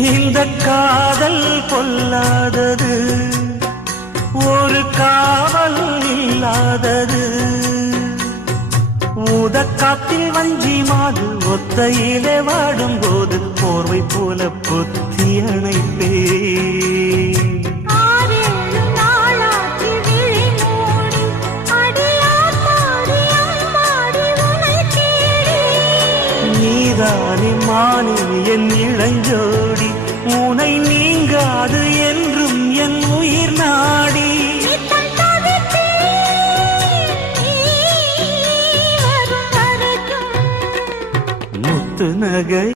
இந்த காதல் பொல்லாதது, ஒரு காவல் இல்லாதது. ஊதக்காத்தில் வஞ்சி மாது ஒத்தையிலே வாடும் போது போர்வை போல பொத்தி அணைப்பே. நீதானே மானே என் இளஞ்சோடி, உனை நீங்காது என்றும் என் உயிர் நாடி. முத்து நகை